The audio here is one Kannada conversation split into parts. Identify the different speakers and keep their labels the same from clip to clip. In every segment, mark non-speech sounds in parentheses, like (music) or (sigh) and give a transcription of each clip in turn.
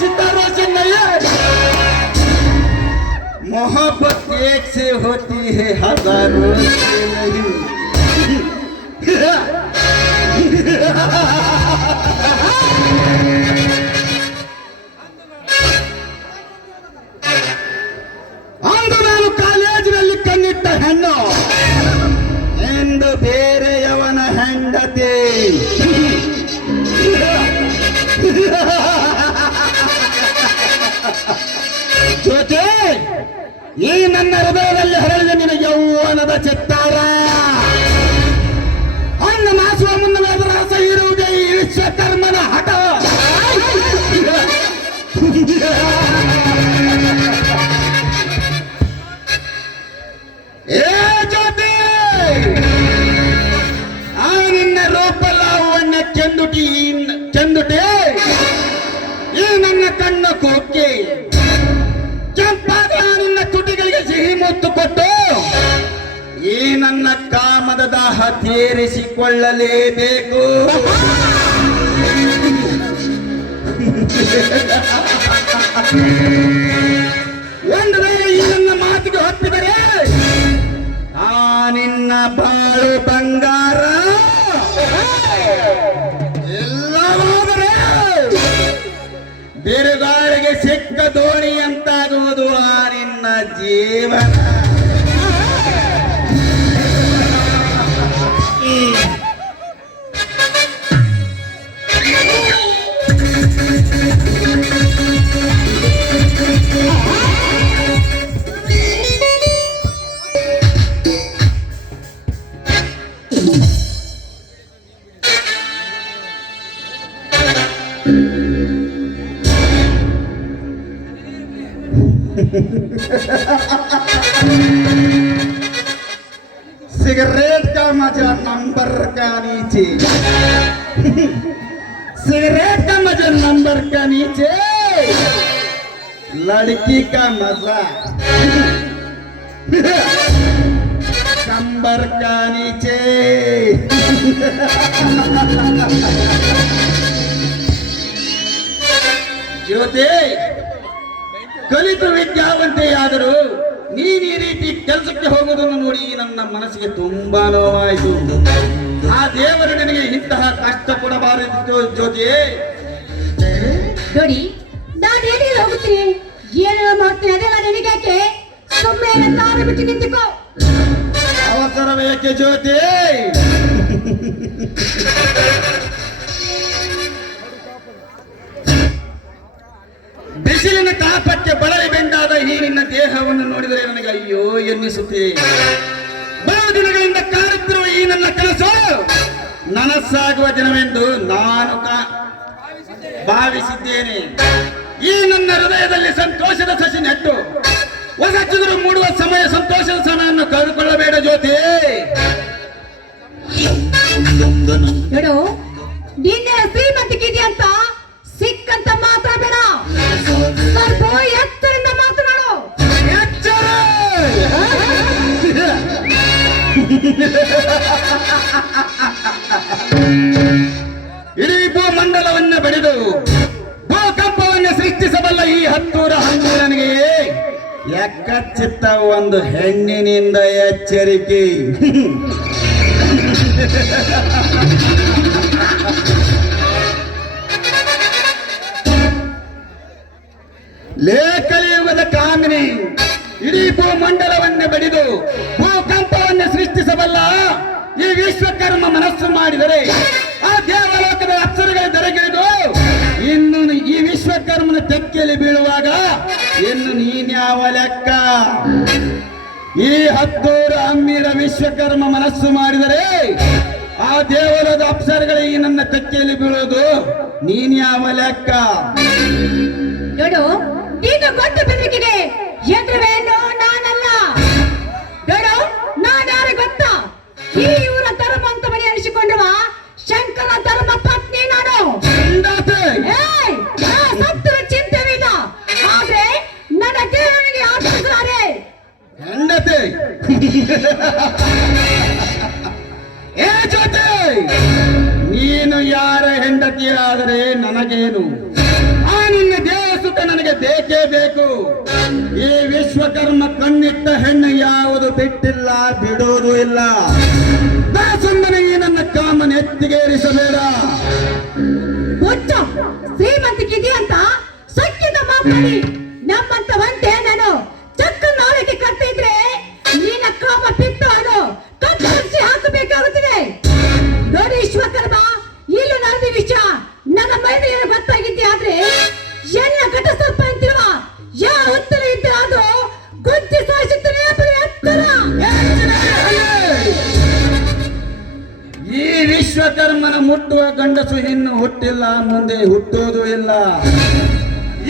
Speaker 1: सितारों नहीं मोहब्बत एक से होती है हज़ारों से नहीं। (laughs) ಈ ನನ್ನ ಹೃದಯದಲ್ಲಿ ಹರಳಿದ ನಿನ್ನ ಯೌವನದ ಚಿತ್ತಾರ. ಅನ್ನ ನಾಸುವ ಮುನ್ನವೇ ರಸ ಇರುವುದೇ ಹಠ. ಏ ಜ್ಯೋತಿ! ಈ ನನ್ನ ಕಣ್ಣ ಕೊಕ್ಕೆ. ಕಾಮದ ದಾಹ ತೀರಿಸಿಕೊಳ್ಳಲೇಬೇಕು ಒಂದು ಈ ನನ್ನ ಮಾತಿಗೆ ಒಪ್ಪಿದರೆ, ಆ ನಿನ್ನ ಬಾಳು ಬಂಗಾರ. ಎಲ್ಲವಾದರೆ ಬಿರುಗಾಳಿಗೆ ಸಿಕ್ಕ ದೋಣಿ ಅಂತಾಗುವುದು ಆ ನಿನ್ನ ಜೀವನ. सिगरेट का मज़ा नंबर का नीचे। सिगरेट का मज़ा नंबर का नीचे। लड़की का मज़ा। नंबर का नीचे। ज्योति। ಕಲಿತು ವಿದ್ಯಾವಂತೆಯಾದರೂ ನೀನ್ ಈ ರೀತಿ ಕೆಲಸಕ್ಕೆ ಹೋಗುವುದನ್ನು ನೋಡಿ ನನ್ನ ಮನಸ್ಸಿಗೆ ತುಂಬಾ ನೋವಾಯಿತು. ಆ ದೇವರು ನಿನಗೆ ಇಂತಹ ಕಷ್ಟ ಕೊಡಬಾರದಿತ್ತು ಜ್ಯೋತಿ.
Speaker 2: ನೋಡಿ ನಾನು ಹೋಗುತ್ತೀನಿ? ಏನೇನೋ ಮಾಡ್ತೀನಿ ಅದೆಲ್ಲ ನನಗ್ಯಾಕೆ? ಸುಮ್ಮನೆ ತಾನು ಬಿಟ್ಟು ನಿಂತುಕೋ.
Speaker 1: ಅವಸರ ಜ್ಯೋತಿ? ತಾಪಕ್ಕೆ ಬಳಲಿ ಬೆಂಡಾದ ಈ ನಿನ್ನ ದೇಹವನ್ನು ನೋಡಿದರೆ ನನಗೆ ಅಯ್ಯೋ ಎನ್ನಿಸುತ್ತೆ. ಬಹಳ ದಿನಗಳಿಂದ ಕಾಡುತ್ತಿರುವ ಈ ನನ್ನ ಕೆಲಸ ನನಸಾಗುವ ದಿನವೆಂದು ನಾನು ಭಾವಿಸಿದ್ದೇನೆ. ಈ ನನ್ನ ಹೃದಯದಲ್ಲಿ ಸಂತೋಷದ ಸಸಿ ನೆಟ್ಟು. ಹೊಸ ಮೂಡುವ ಸಮಯ ಸಂತೋಷದ ಸಮಯವನ್ನು ಕಳೆದುಕೊಳ್ಳಬೇಡ. (laughs) ಇಡೀ ಭೂಮಂಡಲವನ್ನು ಬೆಳೆದು ಭೂಕಂಪವನ್ನು ಸೃಷ್ಟಿಸಬಲ್ಲ ಈ ಹತ್ತೂರ ಹಂಗೂರನಿಗೆ ಎಕ್ಕಚ್ಚಿತ್ತ ಒಂದು ಹೆಣ್ಣಿನಿಂದ ಎಚ್ಚರಿಕೆ. (laughs) ಲೇಖಲಿಯುಗದ ಕಾಮಿನಿ. ಇಡೀ ಭೂಮಂಡಲವನ್ನೇ ವಿಶ್ವಕರ್ಮ ಮನಸ್ಸು ಮಾಡಿದರೆ ಆ ದೇವಲೋಕದ ಅಪ್ಸರಗಳ ದರಗಿಳಿದು ಇನ್ನು ಈ ವಿಶ್ವಕರ್ಮನ ತೆಕ್ಕೆಯಲ್ಲಿ ಬೀಳುವಾಗ ಇನ್ನು ನೀನ್ಯಾವ ಲೆಕ್ಕ? ಈ ಹತ್ತೂರು ಅಮ್ಮಿರ ವಿಶ್ವಕರ್ಮ ಮನಸ್ಸು ಮಾಡಿದರೆ ಆ ದೇವಲದ ಅಪ್ಸರಗಳ ಈ ನನ್ನ ತೆಕ್ಕೆಯಲ್ಲಿ ಬೀಳೋದು ನೀನ್ಯಾವ ಲೆಕ್ಕ?
Speaker 2: ನೋಡು ನಾನಲ್ಲ. ನಾನ್ಯಾರು ಗೊತ್ತಾ? ಈ ಊರ ಧರ್ಮ ಅಂತ ಮನೆ ಅನಿಸಿಕೊಂಡಿರುವ ಶಂಕರ ಧರ್ಮ ಪತ್ನಿ ನಾನು.
Speaker 1: ಹೆಂಡತಿ!
Speaker 2: ಏಯ್ ನಾ ಸತ್ತರ ಚಿಂತೆವಿಲ್ಲ ಆದ್ರೆ ನನ್ನ ದೇವರಿಗೆ ಆಶಿಸಿದ್ದಾರೆ
Speaker 1: ಹೆಂಡತಿ. (laughs) ಏ ಜೊತೆ ನೀನು ಯಾರ ಹೆಂಡತಿ ಆದರೆ ನನಗೇನು? ಆ ನಿನ್ನ ದೇಹ ಸುಖ ನನಗೆ ಬೇಕೇ ಬೇಕು. ಈ ವಿಶ್ವಕರ್ಮ ಕಣ್ಣಿಟ್ಟ ಹೆಣ್ಣು ಯಾವುದು ಬಿಟ್ಟಿಲ್ಲ ಬಿಡೋದು ಇಲ್ಲ. ನನ್ನ ಎತ್ತಿಗೇರಿಸಬೇಡ
Speaker 2: ಹುಚ್ಚ ಶ್ರೀಮಂತಿಕಿದೆ ಅಂತ ಸಖ್ಯದ ಮಾತಾಡಿ ನಮ್ಮಂತ ಒಂಟೆ ನಾನು ಚಕ್ಕ ನೋಡಕ್ಕೆ ಕಟ್ಟಿದ್ರೆ ನಿನ್ನ ಕಾಮ ಪಿತ್ತ ಅದು. ಕತ್ತರಿಸಿ ಹಾಕಬೇಕಾಗುತ್ತದೆ. ನೋಡಿ ವಿಶ್ವಕರ್ಮ ಇಲ್ಲಿ ನಡೆದ ವಿಷಯ ನನ್ನ ಮೈದ ಗೊತ್ತಾಗಿದ್ದೆ ಆದ್ರೆ ಎಲ್ಲ ಘಟಸರ್ಪ ಅಂತಿರುವ ಯಾವ
Speaker 1: ವಿಶ್ವಕರ್ಮನ ಮುಟ್ಟುವ ಗಂಡಸು ಇನ್ನು ಹುಟ್ಟಿಲ್ಲ, ಮುಂದೆ ಹುಟ್ಟೋದು ಇಲ್ಲ.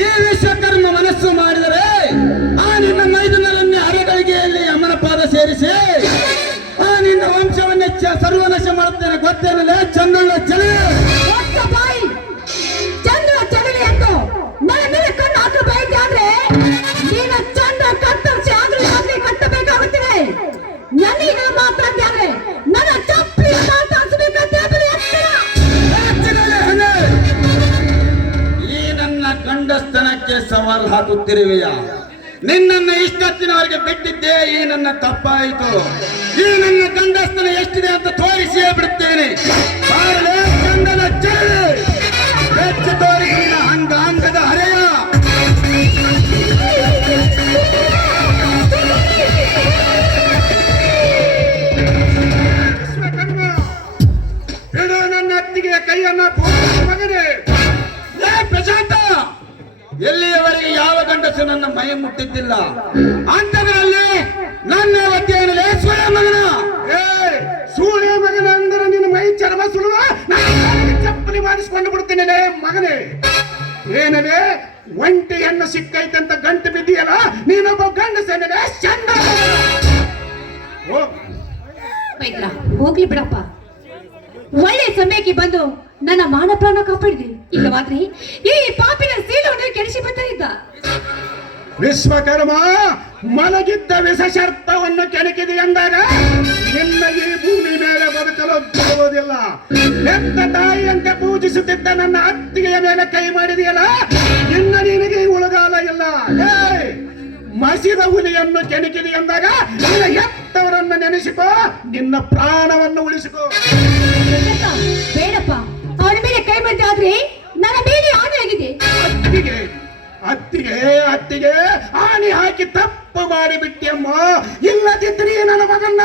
Speaker 1: ಈ ವಿಶ್ವಕರ್ಮ ಮನಸ್ಸು ಮಾಡಿದರೆ ಆ ನಿನ್ನ ಮೈದುನರನ್ನೇ ಅರಗಳಿಗೆಯಲ್ಲಿ ಅಮರ ಪಾದ ಸೇರಿಸಿ, ಆ ನಿನ್ನ ವಂಶವನ್ನೇ ಸರ್ವನಾಶ ಮಾಡುತ್ತೇನೆ ಗೊತ್ತೇನಲ್ಲ ಚಂದುಳ್ಳ
Speaker 2: ನನ್ನ
Speaker 1: ಸ್ಥಾನಕ್ಕೆ ಸವಾಲ್ ಹಾಕುತ್ತಿರುವೆಯ? ನಿನ್ನನ್ನು ಇಷ್ಟತ್ತಿನವರೆಗೆ ಬಿಟ್ಟಿದ್ದೆ ಈ ನನ್ನ ತಪ್ಪಾಯಿತು. ಈ ನನ್ನ ಗಂಡಸ್ತನ ಎಷ್ಟಿದೆ ಅಂತ ತೋರಿಸಿಯೇ ಬಿಡುತ್ತೇನೆ. ಗಂಡನ ತೋರಿಸಿ. ಎಲ್ಲಿಯವರೆಗೆ ಯಾವ ಗಂಡಸು ನನ್ನ ಮೈ ಮುಟ್ಟಿದ್ದಿಲ್ಲ? ಅಂತದ್ರಲ್ಲಿ ನನ್ನ ಒದ್ದೆಯನಲ್ಲೇ ಸೂರ್ಯ ಮಗನ.
Speaker 3: ಸೂರ್ಯ ಮಗನ ಅಂದ್ರೆ ನಿನ್ನ ಮೈ ಚರ್ಮ ಸುಳುವ? ಚಪ್ಪಲಿ ಮಾಡಿಸ್ಕೊಂಡು ಬಿಡ್ತೀನಿ ಮಗನೇ? ಏನಲೇ ಒಂಟಿ ಹೆಣ್ಣು ಸಿಕ್ಕೈತಂತ ಗಂಟು ಬಿದ್ದೀಯಲ್ಲ? ನೀನೊಬ್ಬ ಗಂಡಸೇನಲೇ ಚಂದ
Speaker 2: ಹೋಗ್ಲಿ ಬಿಡಪ್ಪ. ಒಳ್ಳೆ ಸಮಯಕ್ಕೆ ಬಂದು ನನ್ನ ಮಾನ ಪ್ರಾಣ ಕಾಪಾಡಿದೆ. ಇಲ್ಲವಾದ್ರೆ ಈ
Speaker 3: ವಿಶ್ವಕರ್ಮ, ಮಲಗಿದ್ದ ವಿಷಶರ್ತವನ್ನು ಕೆಣಕಿದೆ ಎಂದಾಗ ನಿನ್ನ ಈ ಭೂಮಿ ಮೇಲೆ ಬದುಕಲು ಬರುವುದಿಲ್ಲ. ಎಂತ ತಾಯಿಯಂತೆ ಪೂಜಿಸುತ್ತಿದ್ದ ನನ್ನ ಅತ್ತಿಗೆಯ ಮೇಲೆ ಕೈ ಮಾಡಿದೆಯಲ್ಲ, ಇನ್ನ ನಿನಗೆ ಉಳಗಾಲ ಇಲ್ಲ! ಮಸಿದ ಹುಲಿಯನ್ನು ಕೆಣಕಿದೆ ಎಂದಾಗ ನಿನ್ನ ಹೆತ್ತವರನ್ನು ನೆನೆಸಿಕೋ, ನಿನ್ನ ಪ್ರಾಣವನ್ನು ಉಳಿಸಿಕೋ.
Speaker 2: ಬೇಡಪ್ಪ ಅವನ ಮೇಲೆ ಕೈ ಮಾಡಿದೆ
Speaker 3: ಅತ್ತಿಗೆ ಅತ್ತಿಗೆ ಆನೆ ಹಾಕಿ ತಪ್ಪು ಮಾಡಿಬಿಟ್ಟಿಯಮ್ಮ. ಇಲ್ಲದಿದ್ದರೆ ನನ್ನ ಮಗನ್ನ?